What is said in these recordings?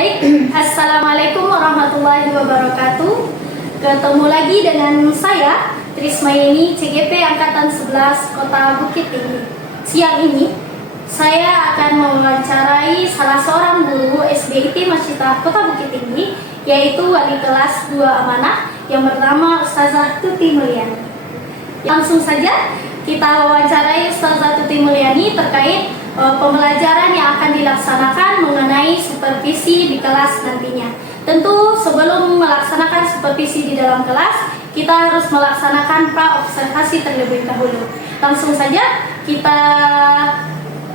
Baik, Assalamualaikum warahmatullahi wabarakatuh. Ketemu lagi dengan saya, Trismayeni, CGP Angkatan 11 Kota Bukit Tinggi. Siang ini, saya akan mewawancarai salah seorang guru SDIT Masjitah Kota Bukit Tinggi, yaitu wali kelas 2 amanah yang bernama Ustazah Tuti Mulyani. Langsung saja kita wawancarai Ustazah Tuti Mulyani terkait pembelajaran yang akan dilaksanakan mengenai supervisi di kelas nantinya. Tentu sebelum melaksanakan supervisi di dalam kelas, kita harus melaksanakan pra-observasi terlebih dahulu. Langsung saja kita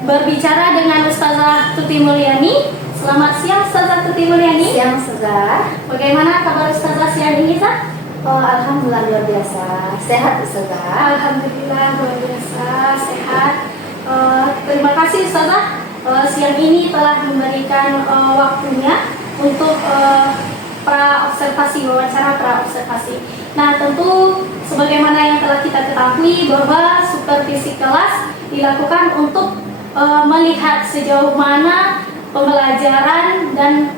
berbicara dengan Ustazah Tuti Mulyani. Selamat siang Ustazah Tuti Mulyani. Siang Ustazah. Bagaimana kabar Ustazah siang ini, Ustazah? Oh, alhamdulillah luar biasa. Sehat Ustazah. Alhamdulillah luar biasa sehat. Terima kasih Ustazah siang ini telah memberikan waktunya untuk pra-observasi, wawancara pra-observasi. Nah, tentu sebagaimana yang telah kita ketahui bahwa supervisi kelas dilakukan untuk melihat sejauh mana pembelajaran dan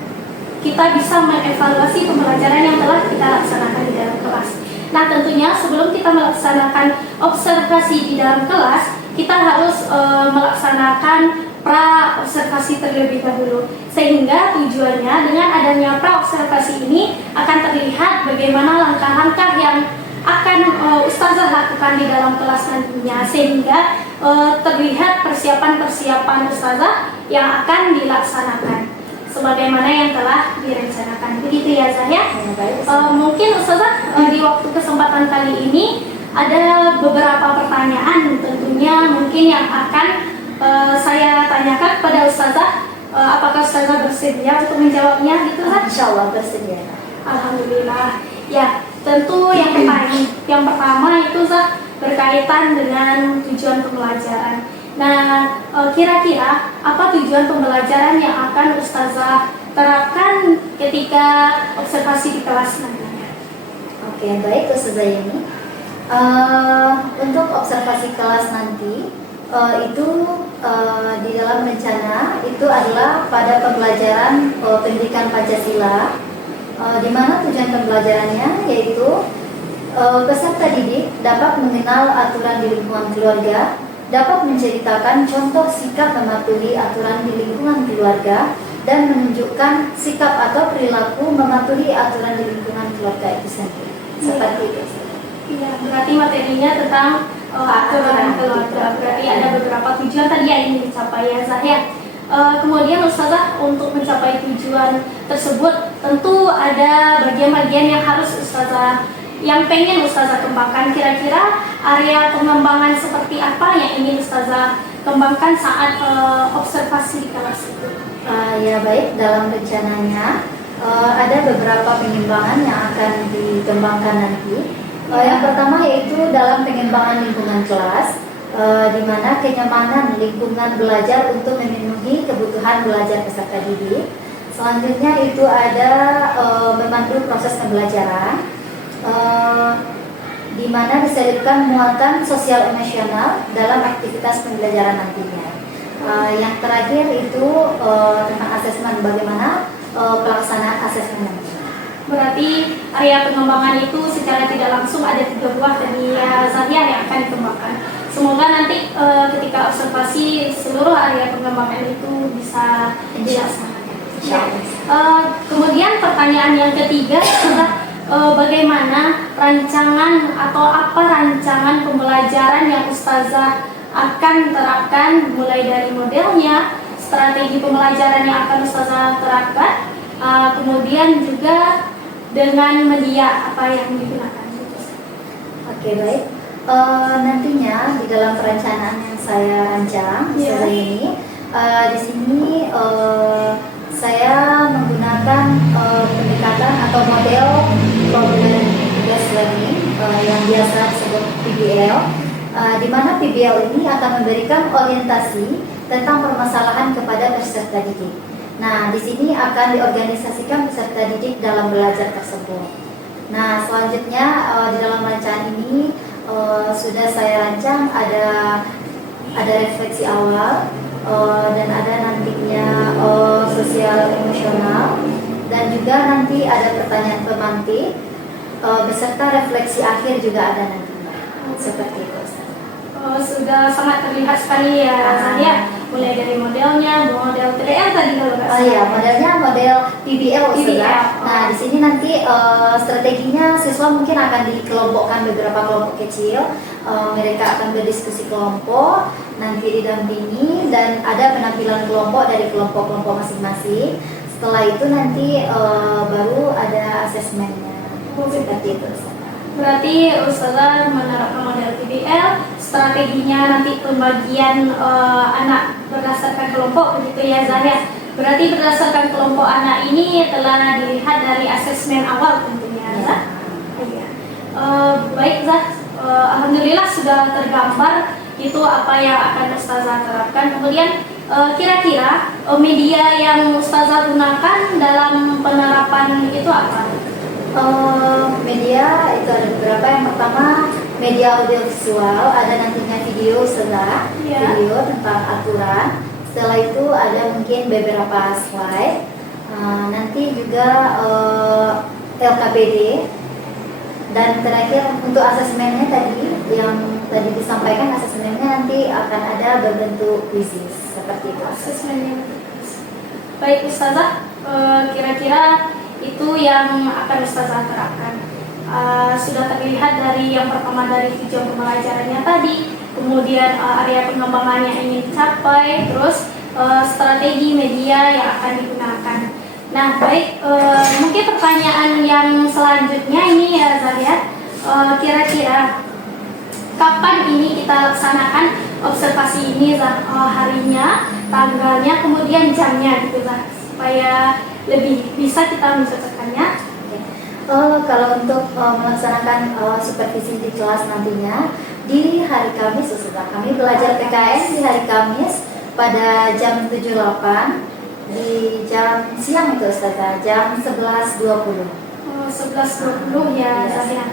kita bisa mengevaluasi pembelajaran yang telah kita laksanakan di dalam kelas. Nah, tentunya sebelum kita melaksanakan observasi di dalam kelas, kita harus melaksanakan pra-observasi terlebih dahulu, sehingga tujuannya dengan adanya pra-observasi ini akan terlihat bagaimana langkah-langkah yang akan Ustazah lakukan di dalam kelas nantinya, sehingga terlihat persiapan-persiapan Ustazah yang akan dilaksanakan sebagaimana yang telah direncanakan. Begitu ya Zahya? Mungkin Ustazah di waktu kesempatan kali ini ada beberapa pertanyaan tentunya mungkin yang akan saya tanyakan kepada Ustazah. Apakah Ustazah bersedia untuk menjawabnya gitu kan? Insya Allah bersedia. Alhamdulillah. Ya, tentu yang pertama itu Ustazah berkaitan dengan tujuan pembelajaran. Nah, kira-kira apa tujuan pembelajaran yang akan Ustazah terapkan ketika observasi di kelas nantinya? Oke, baik Ustazah ini. Untuk observasi kelas nanti itu di dalam rencana itu adalah pada pembelajaran pendidikan Pancasila, di mana tujuan pembelajarannya yaitu peserta didik dapat mengenal aturan di lingkungan keluarga, dapat menceritakan contoh sikap mematuhi aturan di lingkungan keluarga, dan menunjukkan sikap atau perilaku mematuhi aturan di lingkungan keluarga itu sendiri. Seperti itu. Iya, berarti materinya tentang aturan keluarga. Berarti ada beberapa tujuan tadi yang ingin dicapai ya Zahya. Kemudian Ustazah untuk mencapai tujuan tersebut tentu ada bagian-bagian yang harus Ustazah, yang pengen Ustazah kembangkan. Kira-kira area pengembangan seperti apa yang ingin Ustazah kembangkan saat observasi di kelas itu? Ya baik, dalam rencananya ada beberapa pengembangan yang akan dikembangkan nanti. Yang pertama yaitu dalam pengembangan lingkungan kelas, di mana kenyamanan lingkungan belajar untuk memenuhi kebutuhan belajar peserta didik. Selanjutnya itu ada memandu proses pembelajaran, di mana diselipkan muatan sosial emosional dalam aktivitas pembelajaran nantinya. Yang terakhir itu tentang asesmen, bagaimana pelaksanaan asesmen nanti. Berarti area pengembangan itu secara tidak langsung ada 3 buah tadi ya Zahya yang akan dikembangkan. Semoga nanti ketika observasi seluruh area pengembangan itu bisa dilaksanakan. Kemudian pertanyaan yang ketiga adalah bagaimana rancangan atau apa rancangan pembelajaran yang Ustazah akan terapkan, mulai dari modelnya, strategi pembelajaran yang akan Ustazah terapkan, kemudian juga dengan media apa yang digunakan. Oke, baik. Nantinya di dalam perencanaan yang saya rancang Ustazah ini, di sini saya menggunakan pendekatan atau model problem based learning yang biasa disebut PBL, di mana PBL ini akan memberikan orientasi tentang permasalahan kepada peserta didik. Nah, di sini akan diorganisasikan peserta didik dalam belajar tersebut. Nah, selanjutnya di dalam rancangan ini sudah saya rancang ada refleksi awal dan ada nantinya sosial emosional, dan juga nanti ada pertanyaan pemantik beserta refleksi akhir juga ada nantinya. Seperti itu. Sudah sangat terlihat sekali ya Zahya, mulai dari modelnya, model PDL tadi kalau nggak Oh salah. iya, modelnya model PBL Ustazah. PBL. Nah, di sini nanti strateginya siswa mungkin akan dikelompokkan beberapa kelompok kecil. Mereka akan berdiskusi kelompok, nanti didampingi, dan ada penampilan kelompok dari kelompok-kelompok masing-masing. Setelah itu nanti baru ada asesmennya. Seperti itu Ustazah. Berarti Ustazah menerapkan model PBL, strateginya nanti pembagian anak berdasarkan kelompok begitu ya Zahya. Berarti berdasarkan kelompok anak ini telah dilihat dari asesmen awal tentunya Zah. Iya. Baik Zah, alhamdulillah sudah tergambar itu apa yang akan Ustazah terapkan. Kemudian kira-kira media yang Ustazah gunakan dalam penerapan itu apa? Media itu ada beberapa. Yang pertama media audiovisual, ada nantinya video Ustazah, video tentang aturan. Setelah itu ada mungkin beberapa slide, nanti juga LKPD, dan terakhir untuk asesmennya tadi yang tadi disampaikan, asesmennya nanti akan ada berbentuk kuisis seperti itu. Asesmennya. Baik Ustazah, kira-kira itu yang akan Ustazah terapkan. Sudah terlihat dari yang pertama dari video pembelajarannya tadi, kemudian area pengembangannya ingin dicapai, terus strategi media yang akan digunakan. Nah baik, mungkin pertanyaan yang selanjutnya ini ya Zahya, kira-kira kapan ini kita laksanakan observasi ini Zah? Harinya, tanggalnya, kemudian jamnya gitu Zah, supaya lebih bisa kita mencocokkannya. Kalau untuk melaksanakan supervisi di kelas nantinya di hari Kamis Ustazah, kami belajar PKS di hari Kamis pada jam 7.08, di jam siang itu Ustazah, jam 11.20. 11.20 ya Zahya.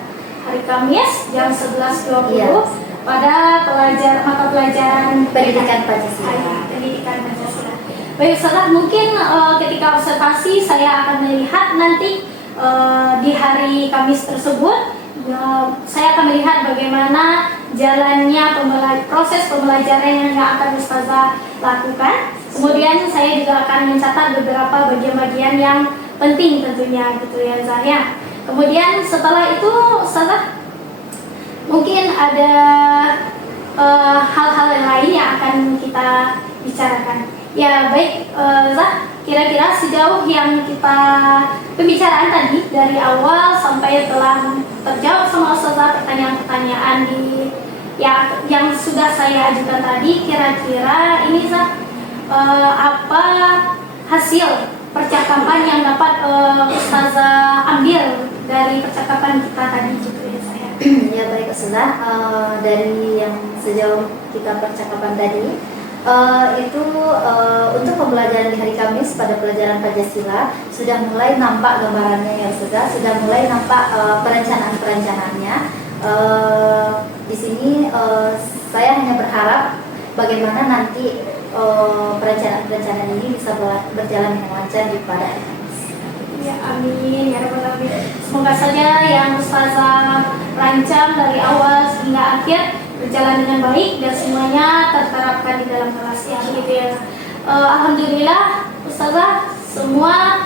Hari Kamis jam 11.20 Iya. pada mata pelajaran Pendidikan Pancasila. Pendidikan Pancasila. Baik Ustazah, mungkin ketika observasi saya akan melihat nanti di hari Kamis tersebut, saya akan melihat bagaimana jalannya proses pembelajaran yang akan Ustazah lakukan. Kemudian saya juga akan mencatat beberapa bagian-bagian yang penting tentunya gitu ya Zahya. Kemudian setelah itu Ustazah, mungkin ada hal-hal yang lain yang akan kita bicarakan. Ya baik Zah, kira-kira sejauh yang kita pembicaraan tadi dari awal sampai telah terjawab sama Ustazah pertanyaan-pertanyaan yang sudah saya ajukan tadi, kira-kira ini Zah, apa hasil percakapan yang dapat Ustazah ambil dari percakapan kita tadi gitu ya saya. Ya baik Ustazah, dari yang sejauh kita percakapan tadi, itu untuk pembelajaran di hari Kamis pada pelajaran Pancasila sudah mulai nampak gambarannya ya Ustazah, sudah mulai nampak perencanaan-perencanaannya. Di sini saya hanya berharap bagaimana nanti perencanaan ini bisa berjalan dengan lancar di pada hari Kamis. Ya amin ya rabbal alamin. Semoga saja yang Ustazah rancang dari awal hingga akhir berjalan dengan baik dan semuanya terterapkan di dalam kelas ya gitu ya. Alhamdulillah Ustazah, semua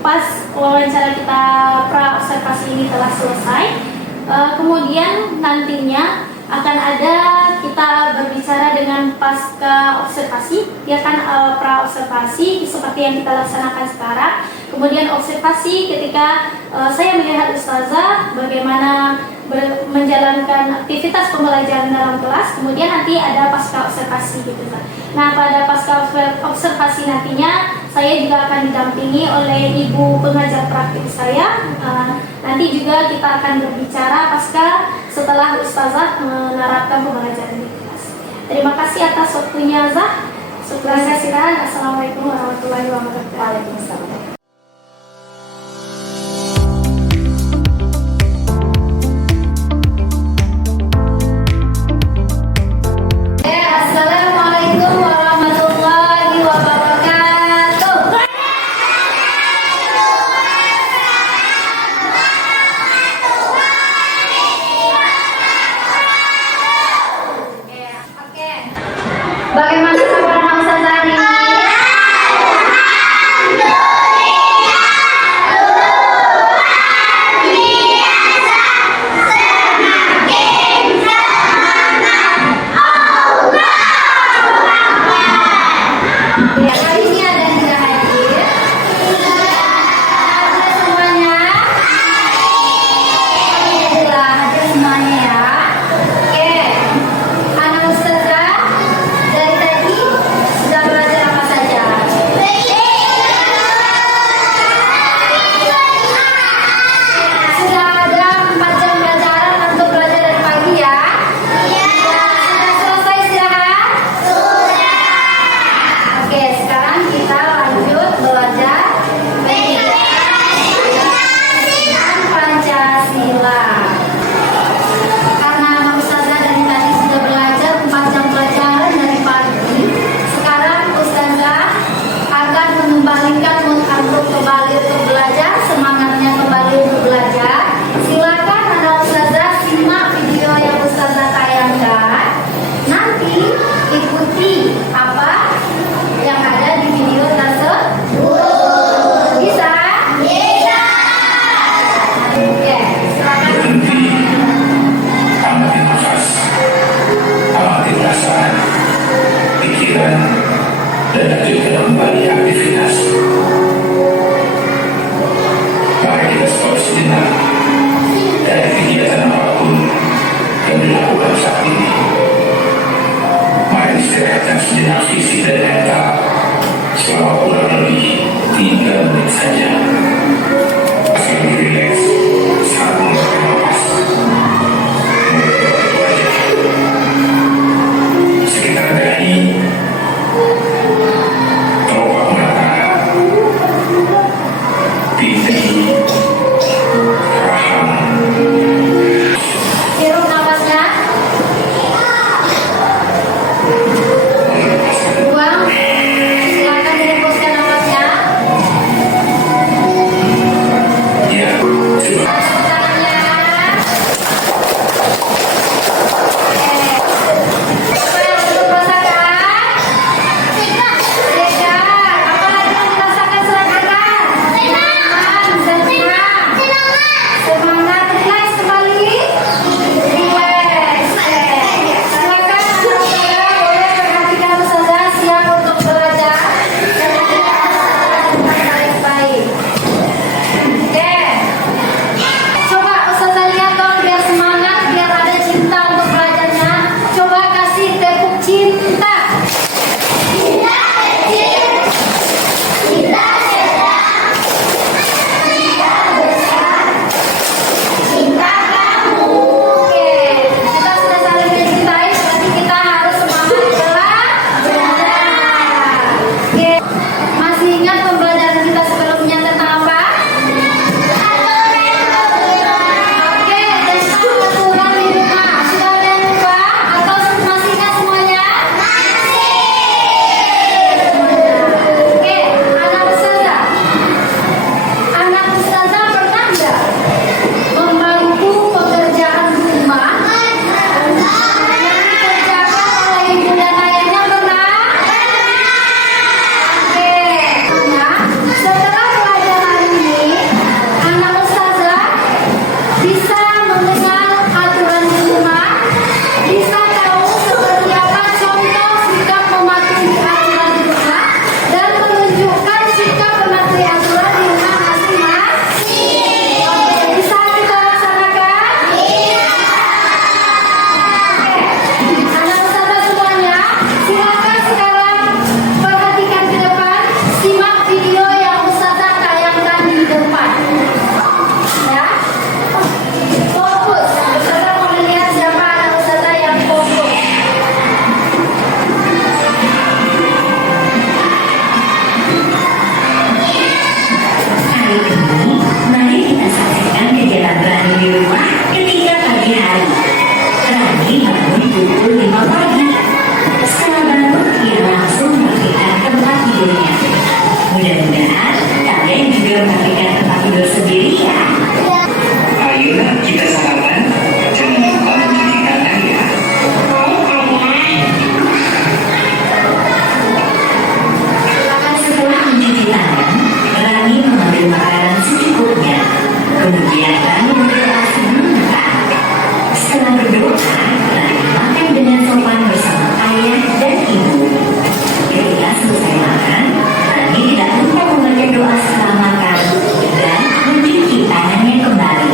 pas wawancara kita pra observasi ini telah selesai. Kemudian nantinya akan ada kita berbicara dengan pasca observasi, ya kan, pra observasi seperti yang kita laksanakan sekarang. Kemudian observasi ketika saya melihat Ustazah bagaimana menjalankan aktivitas pembelajaran dalam kelas. Kemudian nanti ada pasca observasi gitu kan. Nah pada pasca observasi nantinya saya juga akan didampingi oleh ibu pengajar praktik saya. Nanti juga kita akan berbicara pasca setelah Ustazah menerapkan pembelajaran di kelas. Terima kasih atas waktunya Zah. Syukuran kasihan. Assalamualaikum warahmatullahi wabarakatuh. Waalaikumsalam. Assalamualaikum warahmatullahi wabarakatuh. dan lanjutkan kembali aktivitas. Mari kita stop sejenak dari kegiatan apapun yang dilakukan saat ini. Mari istirahatkan sejenak fisik dan mental selama kurang lebih 3 menit saja. Sambil rileks saat mengeluarkan nafas. Sekitar dahi, kelopak mata, pipi, rahang. Hirup nafasnya. Buang. Silakan dihembuskan nafasnya. Ya, coba. Tangannya. Apa yang belum merasakan? Segar. Apa lagi yang dirasakan selain segar? Semangat, relax kembali. Relax. Silakan anak saya boleh perhatikan ustazah siap untuk belajar. Dengan baik-baik. Oke. Coba ustazah lihat dong biar semangat, biar ada cinta untuk belajarnya. Coba kasih tepuk cinta. Cinta kecil. Cinta sedang. Cinta besar. Cinta kamu. Oke, kita sudah saling mencintai, berarti kita harus semangat belajar. Oke, masih ingat pembelajaran kita sebelumnya tentang apa? Oke, tentang aturan di rumah. Sudah ada yang lupa atau masih ingat semuanya? Oke, anak ustazah pernah nggak membantu pekerjaan rumah yang dikerjakan oleh ibu dan ayahnya? Pernah? Oke, setelah pelajaran ini, anak ustazah bisa mengenal aturan di rumah, bisa tahu seperti apa contoh sikap mematuhi aturan di rumah, dan menunjukkan sikap mematuhi aturan di rumah masing-masing. Oke, bisa kita laksanakan? Anak ustazah semuanya, silakan sekarang perhatikan ke depan, simak video yang ustazah tayangkan di depan. Ya, fokus. Ustazah mau melihat siapa anak ustazah yang fokus. Hari ini, mari kita saksikan kegiatan Rani di rumah ketika pagi hari. Rani bangun pukul 5 pagi. Setelah bangun, ia langsung merapikan tempat tidurnya. Mudah-mudahan kalian juga merapikan tempat tidur sendiri ya. Ayo kita sarapan. Jangan lupa mencuci tangan ya. Setelah mencuci tangan, Rani mengambil makanan secukupnya. Kemudian Rani berdoa sebentar. Setelah berdoa, Rani makan dengan sopan bersama ayah dan ibu. Ketika selesai makan, Rani tidak lupa membaca doa setelah makan dan mencuci tangannya kembali.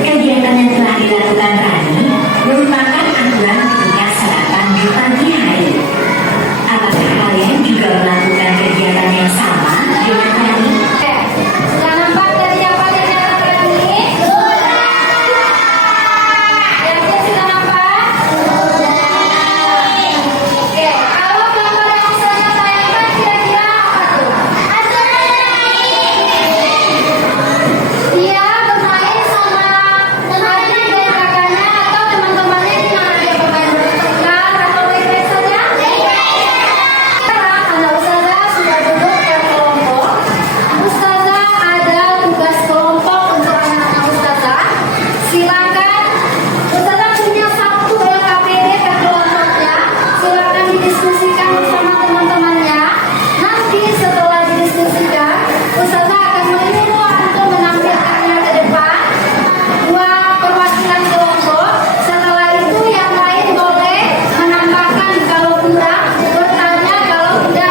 Kegiatan yang telah dilakukan Rani merupakan aturan ketika sarapan di pagi hari. Apakah kalian juga melakukan kegiatan yang sama dengan Rani? Oke, sudah nampak dari apa kegiatan ini? Yakin sudah nampak? Oke, kalau gambar yang ustazah tayangkan kira-kira apa tuh? Dia bermain sama adik dan kakaknya atau teman-temannya. Gimana dia bermain? Tegar atau baik-baik saja? Sekarang anak ustazah sudah duduk per kelompok. Ustazah ada tugas kelompok untuk anak-anak ustazah. Silakan, ustazah punya 1 LKPD per kelompoknya. Silakan didiskusikan bersama teman-temannya. Nanti setelah didiskusikan, ustazah akan menyuruh antum menampilkannya ke depan. 2 perwakilan kelompok. Setelah itu yang lain boleh menambahkan kalau kurang, bertanya kalau tidak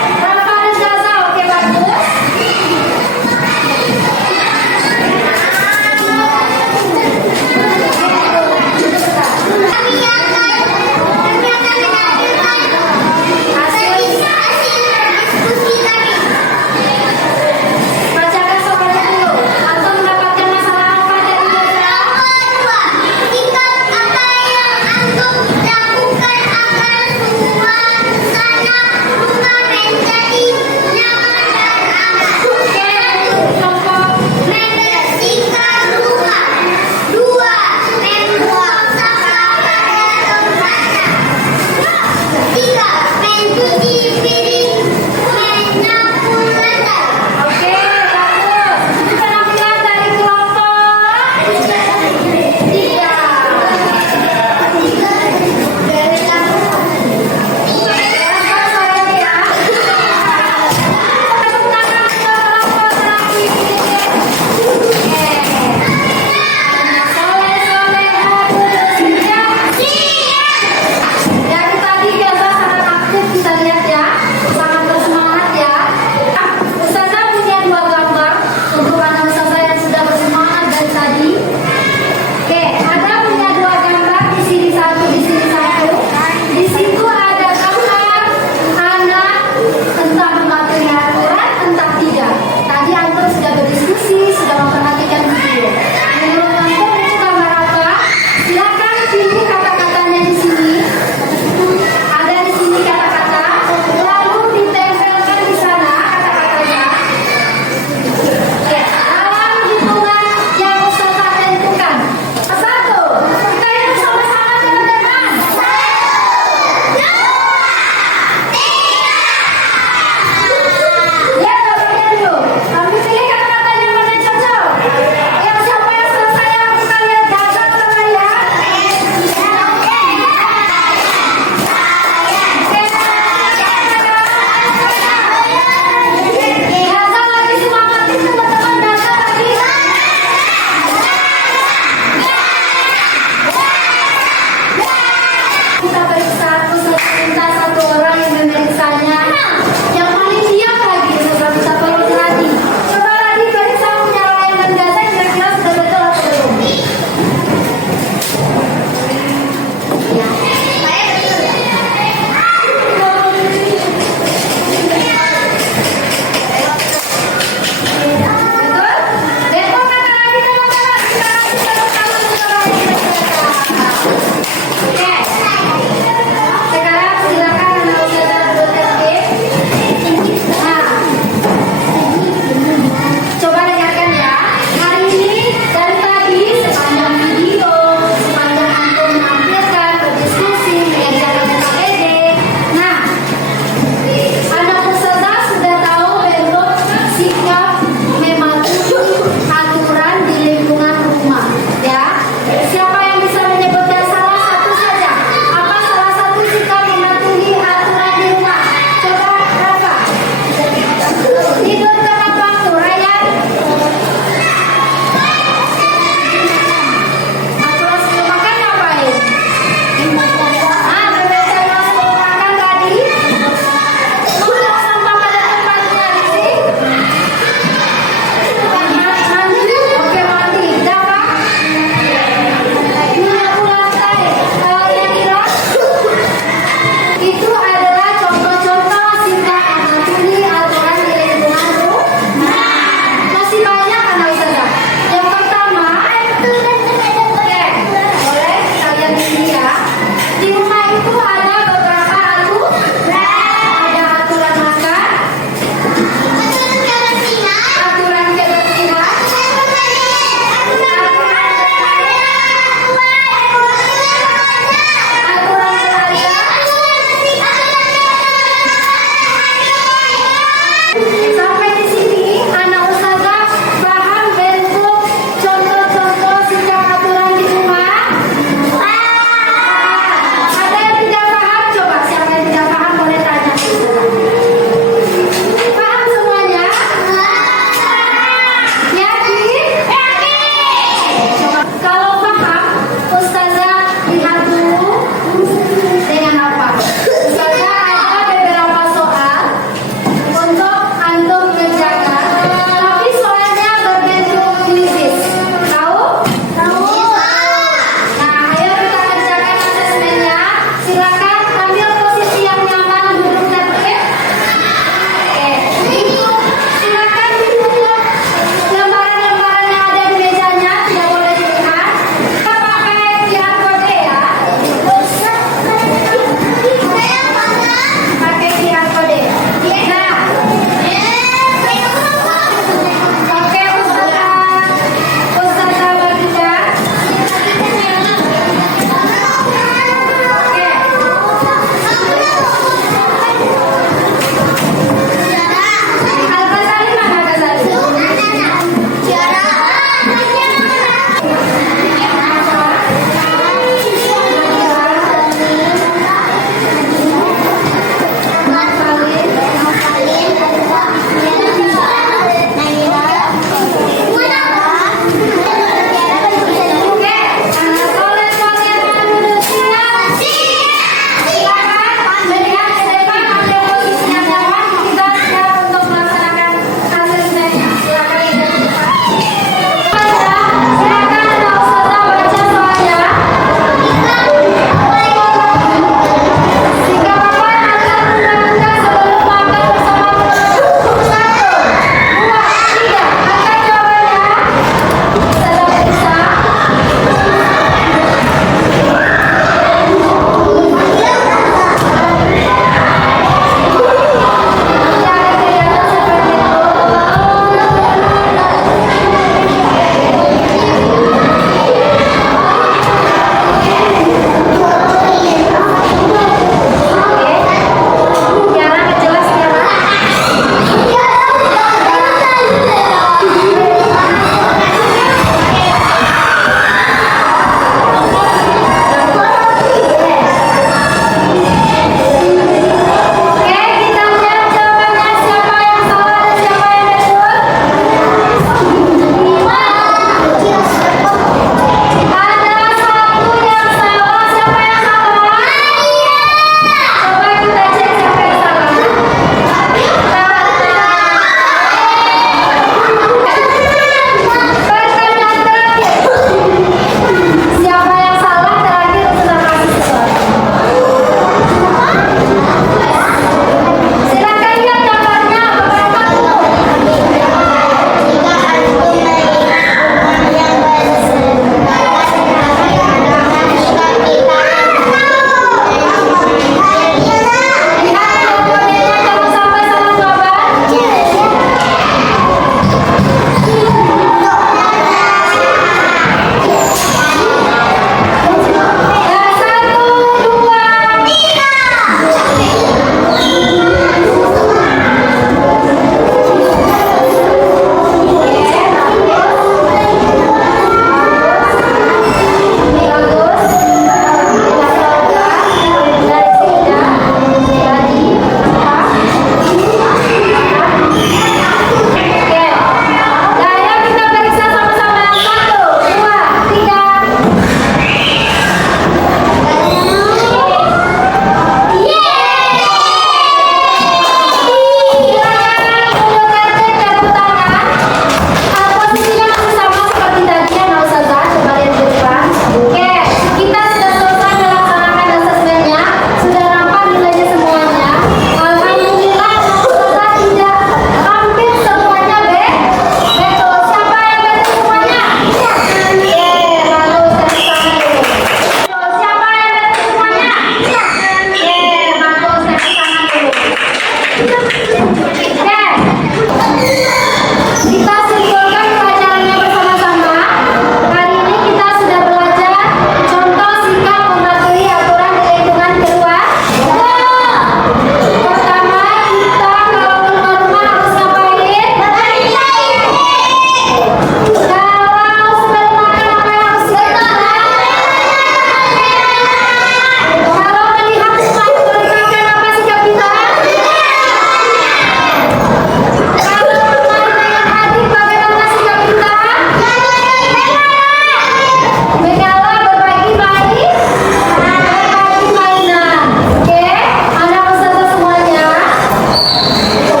Untuk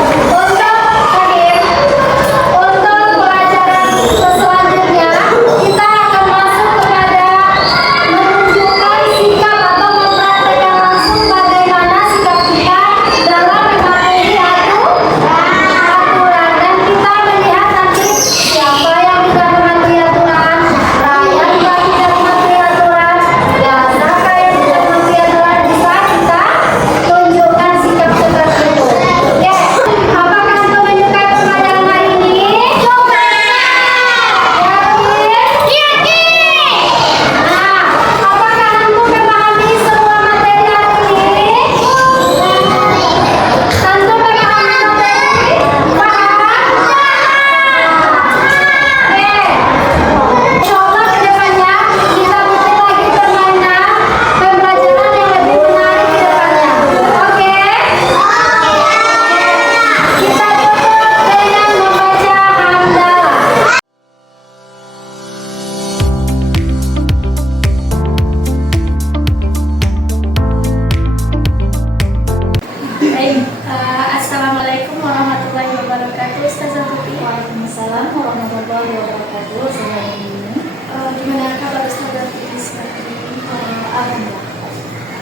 pelajaran selanjutnya kita akan masuk kepada menunjukkan sikap atau mempraktekkan langsung bagaimana sikap kita dalam mematuhi aturan, dan kita melihat nanti siapa yang tidak mematuhi aturan, rakyat yang tidak mematuhi aturan, dan siapa yang tidak mematuhi aturan, bisa kita tunjukkan sikap seperti itu. Oke, apakah untuk menyukai pelajaran hari ini? Coba. Yakin? Nah, apakah untuk memahami semua materi hari ini? Tentu memahami materi? Paham? Oke. Insyaallah kedepannya kita bikin lagi permainan pembelajaran yang lebih menarik ke depannya. Oke? Kita tutup dengan membaca hamdalah. Baik, Assalamualaikum warahmatullahi wabarakatuh. Ustazah Tuti. Waalaikumsalam warahmatullahi wabarakatuh. Saya ini Gimana kabar Ustazah Tuti saat ini? alhamdulillah.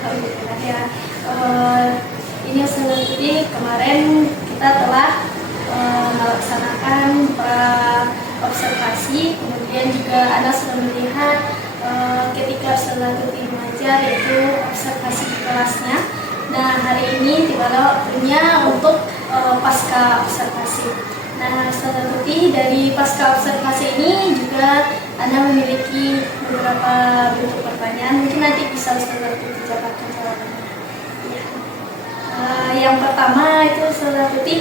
Alhamdulillah ya. Ini Ustazah Tuti, kemarin kita telah melaksanakan observasi, kemudian juga Anda sudah melihat ketika Ustazah Tuti mengajar, yaitu observasi di kelasnya. Nah, hari ini tibalah waktunya untuk pasca observasi. Nah, Ustazah Tuti, dari pasca observasi ini juga Anda memiliki beberapa bentuk pertanyaan. Mungkin nanti bisa Ustazah Tuti jabarkan jawabannya. Ya. Yang pertama itu Ustazah Tuti,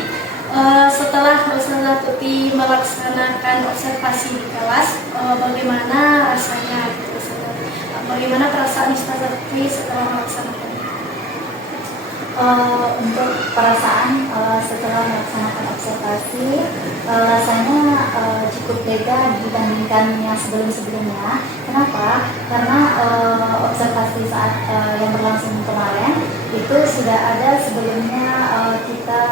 setelah Ustazah Tuti melaksanakan observasi di kelas, bagaimana rasanya? Gitu, Ustazah? Bagaimana perasaan Ustazah Tuti setelah melaksanakannya? Untuk perasaan setelah melaksanakan observasi, rasanya cukup lega dibandingkan yang sebelum-sebelumnya. Kenapa? Karena observasi saat yang berlangsung kemarin itu sudah ada sebelumnya, kita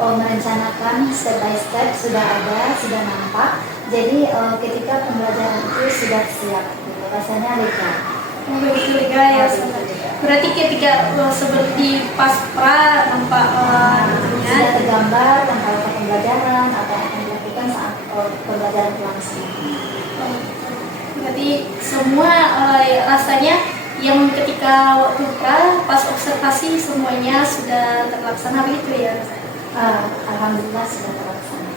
merencanakan step by step, sudah ada, sudah nampak. Jadi ketika pembelajaran itu sudah siap, gitu. Rasanya lega. Begitu lega ya, Ustazah. Berarti ketika seperti paspra nampak Sudah tergambar tentang pembelajaran, apa yang akan dilakukan saat pembelajaran berlangsung. berarti semua rasanya yang ketika waktu pas observasi semuanya sudah terlaksana begitu ya? Alhamdulillah sudah terlaksana.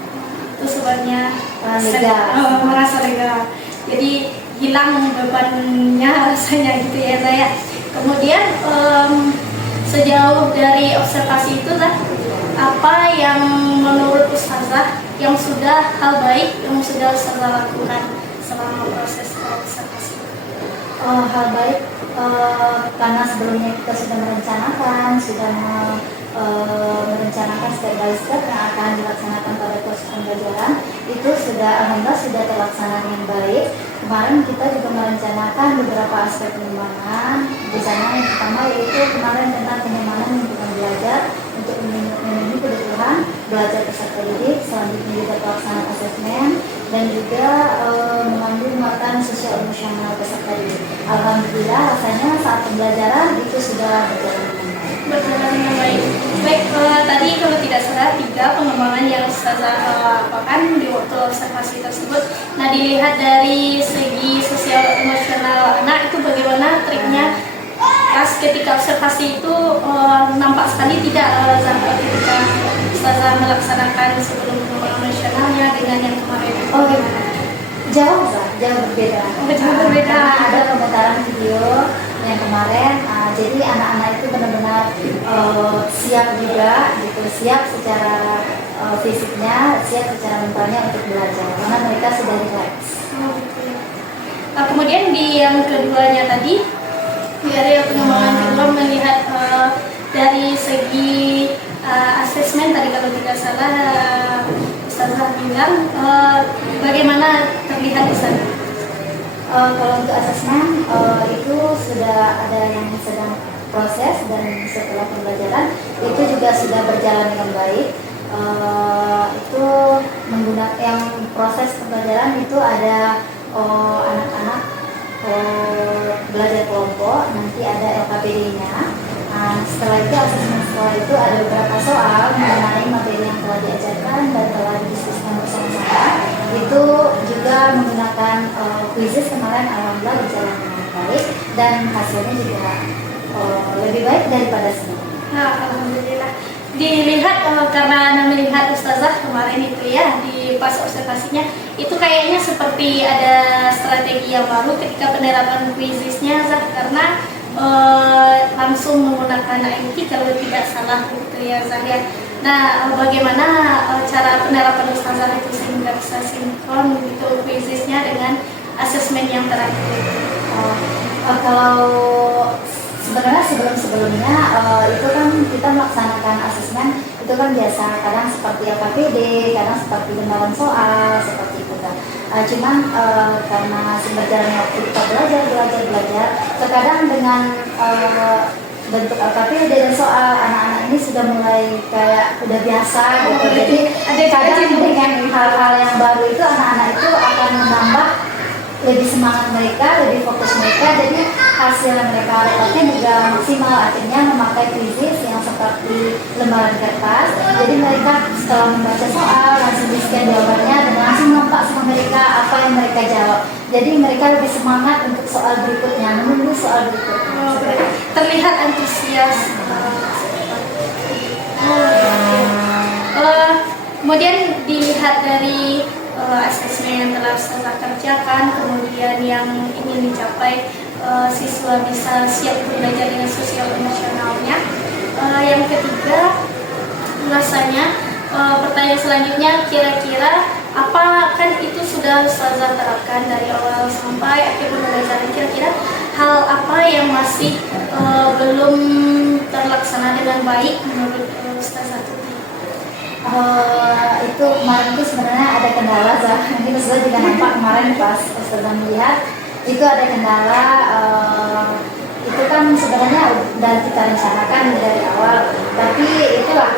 Itu sebabnya Lega. merasa lega. Jadi hilang bebannya rasanya gitu ya saya. Kemudian sejauh dari observasi itu lah, apa yang menurut Ustazah yang sudah hal baik yang sudah Ustazah lakukan selama proses observasi? Hal baik, karena sebelumnya kita sudah merencanakan step by step yang akan dilaksanakan pada proses pembelajaran, itu sudah alhamdulillah sudah terlaksana dengan baik. Kemarin kita juga merencanakan beberapa aspek pengembangan. Misalnya yang pertama yaitu kemarin tentang kenyamanan lingkungan belajar untuk memenuhi kebutuhan belajar peserta didik. Selanjutnya juga pelaksanaan asesmen dan juga mengambil muatan sosial emosional peserta didik. Alhamdulillah rasanya saat pembelajaran itu sudah Berjalan dengan baik. Baik, tadi kalau tidak salah 3 pengembangan yang Ustazah lakukan di waktu observasi tersebut. Nah, dilihat dari segi sosial emosional anak itu bagaimana triknya? Pas ketika observasi itu nampak sekali tidak sampai ketika Ustazah melaksanakan sebelum pengembangan emosionalnya dengan yang kemarin itu bagaimana? Jauh berbeda. Jauh berbeda. Karena ada pemutaran video yang kemarin, jadi anak-anak itu benar-benar siap juga, gitu, siap secara fisiknya, siap secara mentalnya untuk belajar, karena mereka sudah relax. Kemudian di yang keduanya tadi, dari pengembangan kedua melihat dari segi asesmen tadi kalau tidak salah Ustazah bilang, bagaimana terlihat di sana? Kalau untuk asesmen itu sudah ada yang sedang proses dan setelah pembelajaran itu juga sudah berjalan dengan baik. Itu menggunakan yang proses pembelajaran itu ada anak-anak belajar kelompok, nanti ada LKPD-nya. Setelah itu asesmen sekolah itu ada beberapa soal mengenai materi yang telah diajarkan dan telah didiskusikan bersama-sama. Itu juga menggunakan quizzes kemarin, alhamdulillah berjalan dengan baik dan hasilnya juga lebih baik daripada sebelumnya. Nah, alhamdulillah. Dilihat karena melihat ustazah kemarin itu ya di pas observasinya itu kayaknya seperti ada strategi yang baru ketika penerapan quizesnya, Zah, karena langsung menggunakan IT kalau tidak salah gitu ya, Zah ya. Nah, bagaimana cara penerapan ustazah itu sehingga bisa sinkron gitu quizesnya dengan asesmen yang terakhir? Kalau sebenarnya sebelumnya itu kan kita melaksanakan asesmen itu kan biasa, kadang seperti LKPD, kadang seperti benaran soal seperti itu kan. Cuman karena berjalannya waktu kita belajar, terkadang dengan bentuk LKPD dan soal anak-anak ini sudah mulai kayak udah biasa gitu. Jadi kadang dengan hal-hal yang baru itu anak-anak itu akan menambah lebih semangat mereka, lebih fokus mereka, jadi hasil yang mereka dapatnya juga maksimal. Akhirnya memakai quizzes yang seperti lembaran kertas, jadi mereka setelah membaca soal langsung di-scan jawabannya dan langsung nampak sama mereka apa yang mereka jawab, jadi mereka lebih semangat untuk soal berikutnya, menunggu soal berikutnya. Terlihat antusias. Kemudian dilihat dari asesmen yang telah saya kerjakan, kemudian yang ingin dicapai siswa bisa siap belajar dengan sosial emosionalnya. Yang ketiga, rasanya pertanyaan selanjutnya kira-kira apa, kan itu sudah Ustazah terapkan dari awal sampai akhir pembelajaran, kira-kira hal apa yang masih belum terlaksana dengan baik menurut Ustazah? Itu kemarin itu sebenarnya ada kendala, mungkin Ustazah juga nampak kemarin pas Ustazah melihat itu ada kendala. Itu kan sebenarnya udah kita rencanakan dari awal, tapi itulah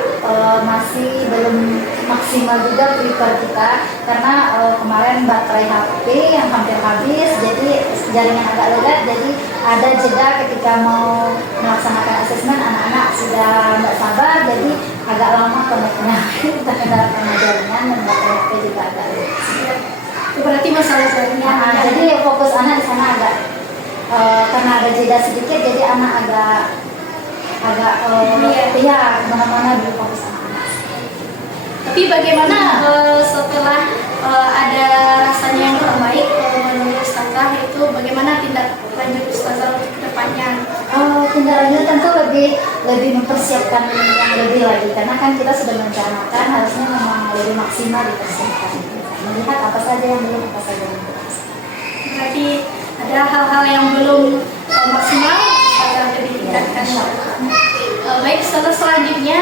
masih belum maksimal juga prepare kita karena kemarin baterai HP yang hampir habis, jadi jaringan agak lelet, jadi ada jeda ketika mau melaksanakan asesmen, anak-anak sudah nggak sabar, jadi agak lama koneknya. Kita kendalakan jaringan dan baterai HP juga agak lelet. Itu berarti masalah jaringan. Jadi fokus anak di sana agak karena ada jeda sedikit, jadi anak agak ya kemana-mana di fokus anak-anak. Tapi bagaimana setelah ada rasanya yang kurang baik menurut Ustazah, itu bagaimana tindak lanjut Ustazah untuk kedepannya? Tindak lanjut tentu lebih mempersiapkan yang lebih lagi, karena kan kita sudah merencanakan, harusnya memang lebih maksimal dipersiapkan. Melihat apa saja yang belum, apa saja yang belum. Berarti ada hal-hal yang belum maksimal agar lebih ditingkatkan. Baik, selanjutnya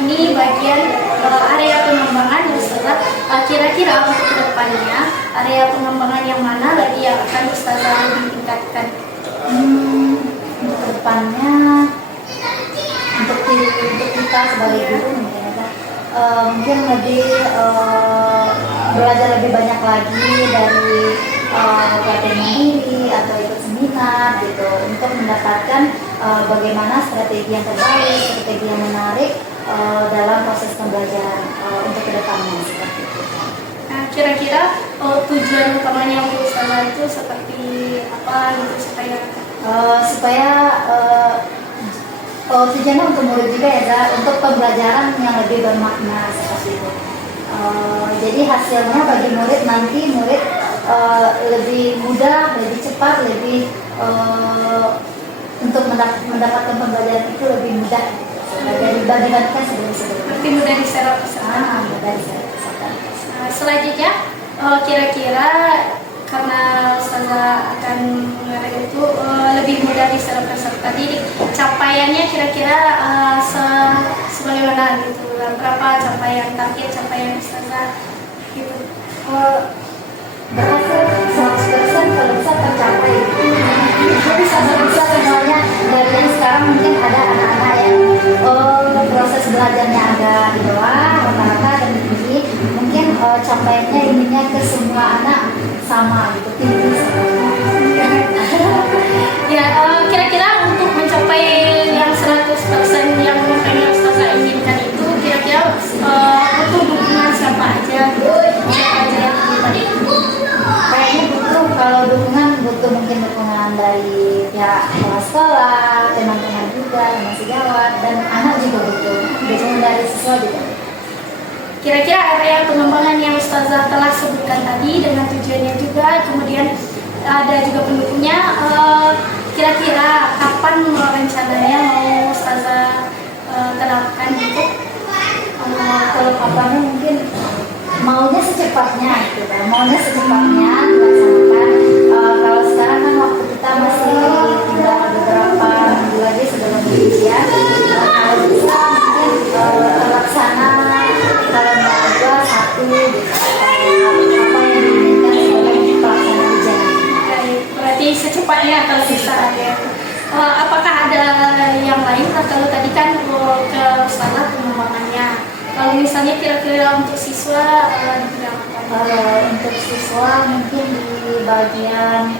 ini bagian area pengembangan Ustazah. Kira-kira untuk kedepannya area pengembangan yang mana lagi yang akan Ustazah lebih tingkatkan? Untuk kedepannya, untuk kita sebagai guru mungkin lebih belajar lebih banyak lagi dari pelatihan mandiri atau ikut seminar gitu, untuk mendapatkan bagaimana strategi yang terbaik, strategi yang menarik dalam proses pembelajaran untuk kedepannya seperti itu. Nah, kira-kira tujuan utamanya untuk Ustazah itu seperti apa gitu supaya tujuannya untuk murid juga ya, untuk pembelajaran yang lebih bermakna seperti itu. Jadi hasilnya bagi murid nanti lebih mudah, lebih cepat, lebih untuk mendapatkan pembelajaran itu lebih mudah dibandingkan sebelum-sebelumnya. Berarti mudah diserap peserta. Mudah diserap peserta. Selanjutnya kira-kira karena Ustazah akan mengarah itu lebih mudah diserap peserta, jadi capaiannya kira-kira sebagaimana gitu, berapa capaian target capaian Ustazah gitu? Berhasil 100% kalau bisa tercapai. Bisa semuanya dari sekarang mungkin ada anak-anak yang proses belajarnya agak di bawah rata-rata dan tinggi, mungkin capaiannya ininya ke semua anak sama gitu, tinggi sama. Ya, kira-kira untuk mencapai yang 100% yang makanya Ustazah inginkan itu, kira-kira butuh dukungan siapa aja? Siapa aja yang terlibat itu? Kayaknya butuh, kalau dukungan butuh mungkin dukungan dari pihak kepala sekolah, teman-teman juga, teman sejawat, dan anak juga butuh, dukungan dari siswa juga. Kira-kira area pengembangan yang Ustazah telah sebutkan tadi dengan tujuannya juga, kemudian ada juga pendukungnya. Kira-kira kapan rencananya mau Ustazah terapkan gitu? Kalau kabarnya mungkin maunya secepatnya gitu kan, maunya secepatnya dilaksanakan. Kalau sekarang kan waktu kita masih tinggal beberapa minggu lagi sebelum ujian. Kalau bisa mungkin terlaksana kalau mau dua satu gitu. Apa yang diinginkan sebagai pelaksanaan ujian. Baik, berarti secepatnya kalau bisa ya. Apakah ada yang lain? Kalau tadi kan ke Ustazah pengembangannya. Kalau misalnya kira-kira untuk siswa di bidang apa? Kalau untuk siswa mungkin di bagian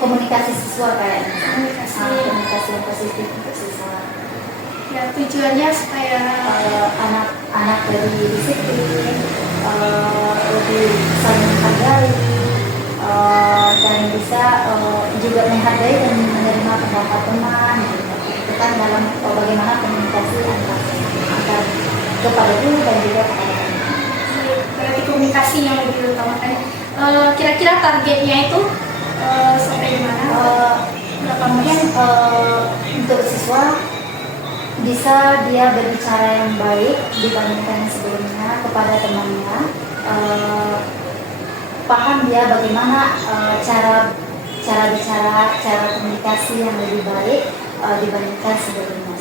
komunikasi siswa kayaknya. Komunikasi yang positif untuk siswa. Ya, tujuannya supaya Anak-anak lebih disiplin, lebih saling menghargai, dan bisa juga menghargai dan menerima pendapat teman. Itu kan dalam bagaimana komunikasi antar kepada guru dan juga kepada teman. berarti komunikasi yang lebih utamakan. Kira-kira targetnya itu sampai di mana? Berapa Mungkin menit? untuk siswa bisa dia berbicara yang baik dibandingkan sebelumnya kepada temannya, paham dia bagaimana cara bicara, cara komunikasi yang lebih baik dibandingkan sebelumnya,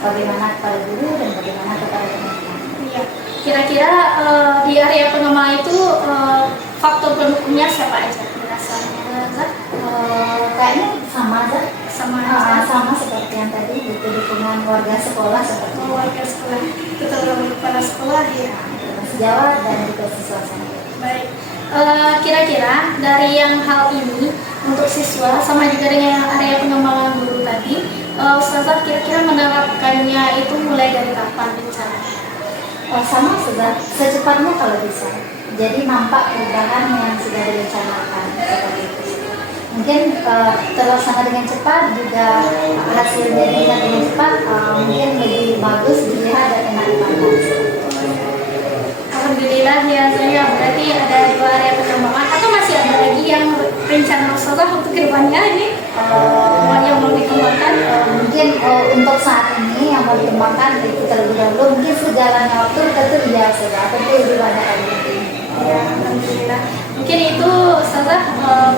bagaimana kepada guru dan bagaimana kepada teman-teman. Iya. Kira-kira di area pengembangan itu faktor pendukungnya siapa aja? Rasanya Kayaknya sama aja. sama aja. Sama seperti yang tadi, butuh dukungan warga sekolah seperti Warga sekolah, ketua kepala sekolah ya. sejawat dan juga siswa sendiri. Baik. Kira-kira dari yang hal ini untuk siswa sama juga dengan yang area pengembangan guru tadi, Ustazah kira-kira menerapkannya itu mulai dari kapan rencananya? Sama sudah secepatnya kalau bisa. Jadi nampak perubahan yang sudah direncanakan seperti itu. Mungkin terlaksana dengan cepat juga hasilnya dilihat dengan cepat, mungkin lebih bagus dilihat dan enak dipandang. Alhamdulillah ya saya, berarti ada 2 area pengembangan atau masih ada lagi yang rencana Ustazah untuk kedepannya ini yang mau dikembangkan? Mungkin untuk saat ini yang mau dikembangkan itu terlebih dahulu, mungkin sejalannya waktu tentu iya sudah, tentu lebih banyak lagi. Ya, alhamdulillah. Mungkin itu Ustazah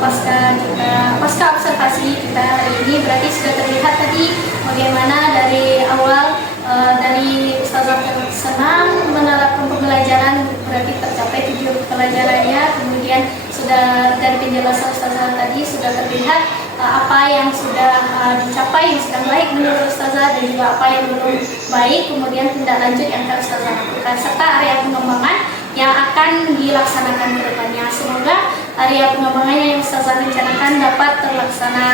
pasca observasi kita hari ini berarti sudah terlihat tadi bagaimana dari awal dari Ustazah senang menerapkan pembelajaran, berarti tercapai tujuan pelajarannya. Kemudian sudah dari penjelasan Ustazah tadi sudah terlihat apa yang sudah dicapai, yang sedang baik menurut Ustazah, dan juga apa yang belum baik, kemudian tindak lanjut yang akan Ustazah lakukan, serta area pengembangan yang akan dilaksanakan ke depannya. Semoga area pengembangannya yang Ustazah rencanakan dapat terlaksana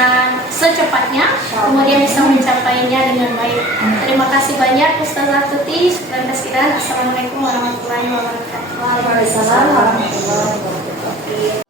secepatnya, kemudian bisa mencapainya dengan baik. Terima kasih banyak Ustazah Tuti. Assalamualaikum warahmatullahi wabarakatuh. Waalaikumsalam warahmatullahi wabarakatuh.